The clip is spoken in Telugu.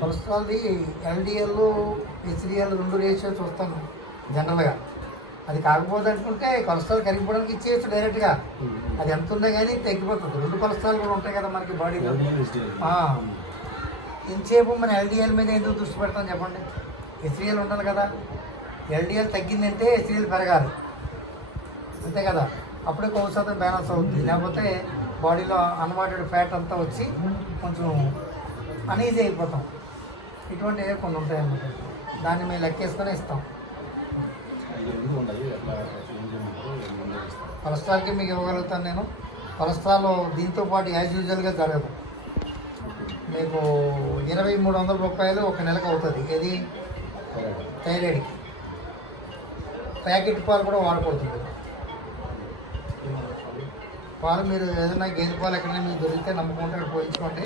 కొలెస్ట్రాల్ది ఎల్డిఎల్ హెచ్డిఎల్ 2 రేషియో చూస్తాను జనరల్గా. అది కాకపోతే అనుకుంటే కొలెస్ట్రాల్ కరిగిపోవడానికి ఇచ్చేయచ్చు డైరెక్ట్గా. అది ఎంత ఉన్నా కానీ తగ్గిపోతుంది. 2 కొలెస్ట్రాల్ కూడా ఉంటాయి కదా మనకి బాడీలో. ఇంతసేపు మన ఎల్డిఎల్ మీద ఎందుకు దృష్టి పెడతాం చెప్పండి? హెచ్డిఎల్ ఉండాలి కదా. ఎల్డిఎల్ తగ్గిందంటే హెచ్డిఎల్ పెరగాలి, అంతే కదా. అప్పుడే కొవ్వు శాతం బ్యాలెన్స్ అవుతుంది. లేకపోతే బాడీలో అన్వాంటెడ్ ఫ్యాట్ అంతా వచ్చి కొంచెం అనీజీ అయిపోతాం. ఇటువంటివి కొన్ని ఉంటాయన్నమాట. దాన్ని మేము లెక్కేసుకొని ఇస్తాం. కొలెస్ట్రాల్కి మీకు ఇవ్వగలుగుతాను నేను. కొలెస్ట్రాల్ దీంతో పాటు యాజ్ యూజువల్గా జరగదు. మీకు 2300 రూపాయలు ఒక నెలకు అవుతుంది. ఏది థైరాయిడ్కి. ప్యాకెట్ పాలు కూడా వాడకూడదు. పాలు మీరు ఏదైనా గేదె పాలు ఎక్కడైనా మీకు దొరికితే నమ్మకం ఉంటే అక్కడ పోయించుకోండి.